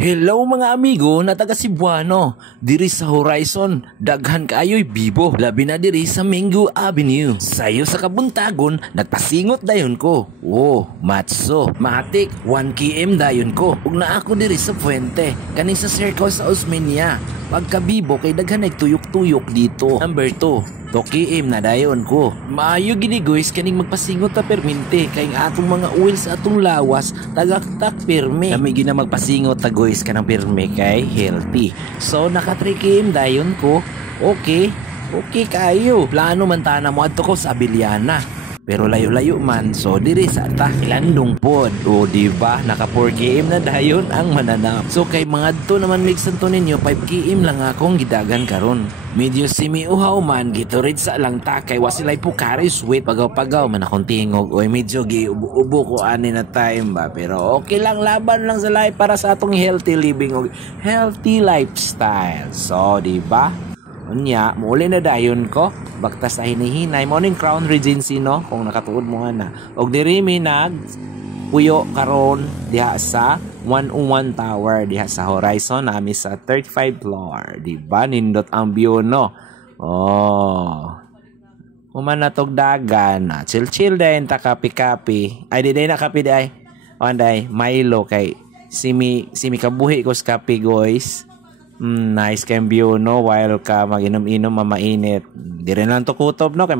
Hello mga amigo na taga Cebuano, diri sa Horizon, daghan kaayo'y bibo, labi na diri sa Mingo Avenue. Sayo sa kabuntagon, nagpasingot dayon ko. Oh, matso, matik, 1 km dayon ko. Ug na ako diri sa Puente, kaning sa circle sa Osmeña. Pagkabibo kay daghan nagtuyok-tuyok dito. Number 2, 2 km na dayon ko. Maayo gini guys kaning magpasingot ta permente kay atong mga oil sa atong lawas tagaktak perme. Kami gina magpasingot ta guys kanang perme kay healthy. So naka 3 km dayon ko. Okay kayo. Plano man tana mo adto ko sa Abiliana. Pero layo-layo man, so diri sa ta ilandong pod. O diba, naka 4 km na dayon ang mananap. So kay mga to naman mixan to ninyo, 5 km lang akong gidagan karon. Medyo simi-uhaw man, giturid sa lang ta, kay wasilay po kari sweet. Pagaw-pagaw man akong tingog, oy medyo giubo ko ani na time ba. Pero okay lang, laban lang sa life para sa atong healthy living o healthy lifestyle. So diba? Unya, muli na dayon ko. Bagtas sa hinihinay. Morning Crown Regency, no? Kung nakatuod mo nga na. Og diri mi nag puyo karon diha sa 101 Tower diha sa Horizon nami sa 35 floor. Diba? Nindot ang view, no? Oh. Human na tog dagan. Chill-chill din ta kapi-kapi. Ay, di na kapi di ay. Anday, Milo kay simi kabuhi ko sa kapi, guys. Nice cam view, no? While ka mag-inom-inom, mamainit. Di rin lang to kutob, no?